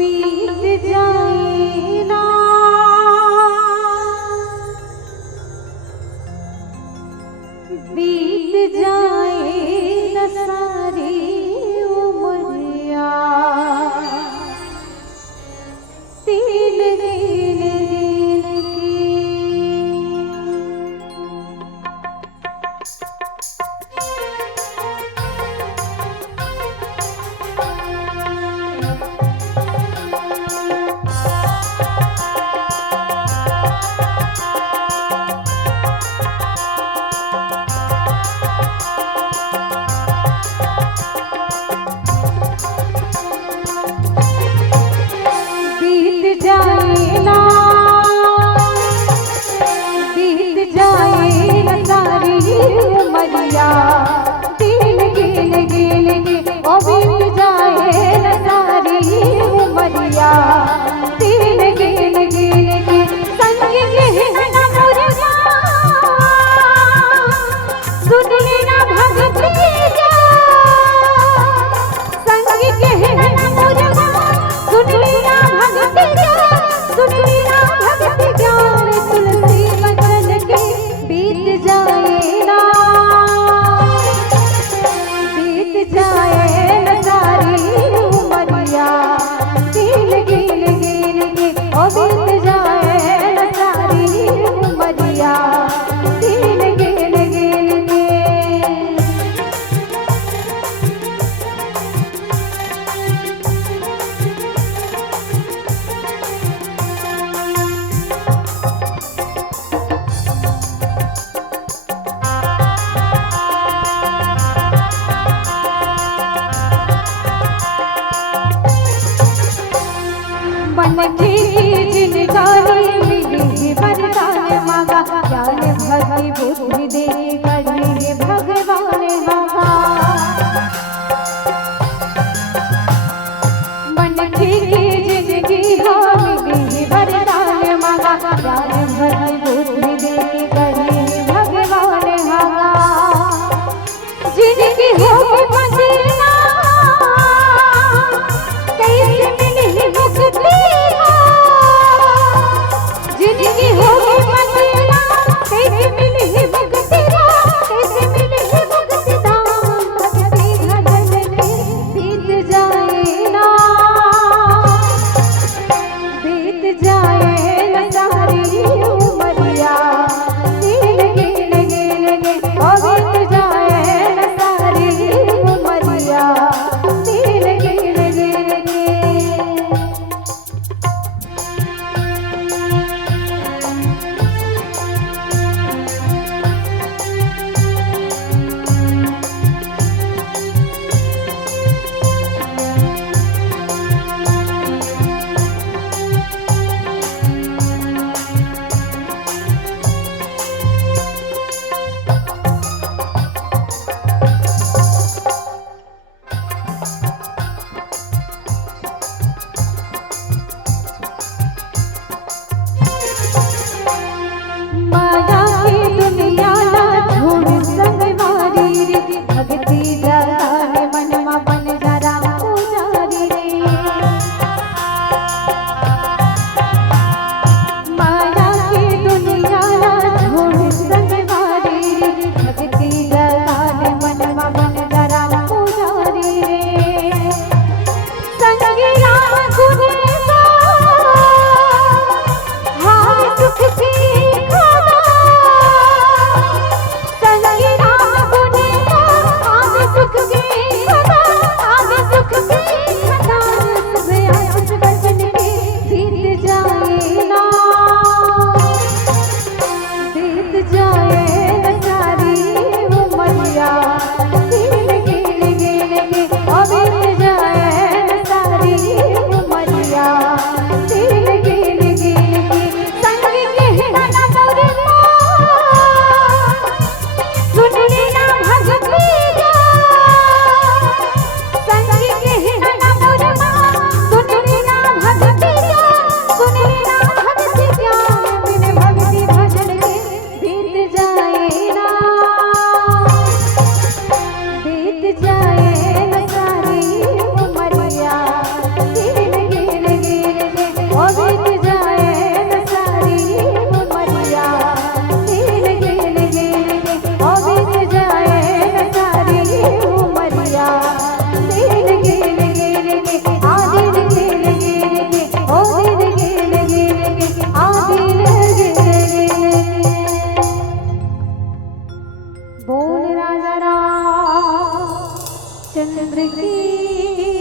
बीत जाए ना बीत जाए न सारी उमरिया तीन दिन की बीत जाए ना बीत जाए न सारी उमरिया दिन गिन गिन के ओ बीत जाए न सारी उमरिया दिन गिन गिन के संग गहना मुरवा सुन लेना भगती जा संग गहना मुरवा सुन लेना भगती जा सुन लेना भगती ज्ञान तुलसी बचन के बीत जाए ना बीत जाए न सारी उमरिया गिन गिन गिन के ओ बीत जाए न सारी उमरिया गिन गिन गिन के मन की जिनगानी मिली वरदान मांगा ज्ञान भक्ति बुद्धि दे करी भगवान मांगा मन की जिंदगी मिली वरदान मांगा ज्ञान भक्ति बुद्धि दे करी भगवान मांगा जिनकी होगी मदीना कैसे मिली मुक्ति जिनकी होगी मदीना कैसे मिली बोल राजा रामचंद्र की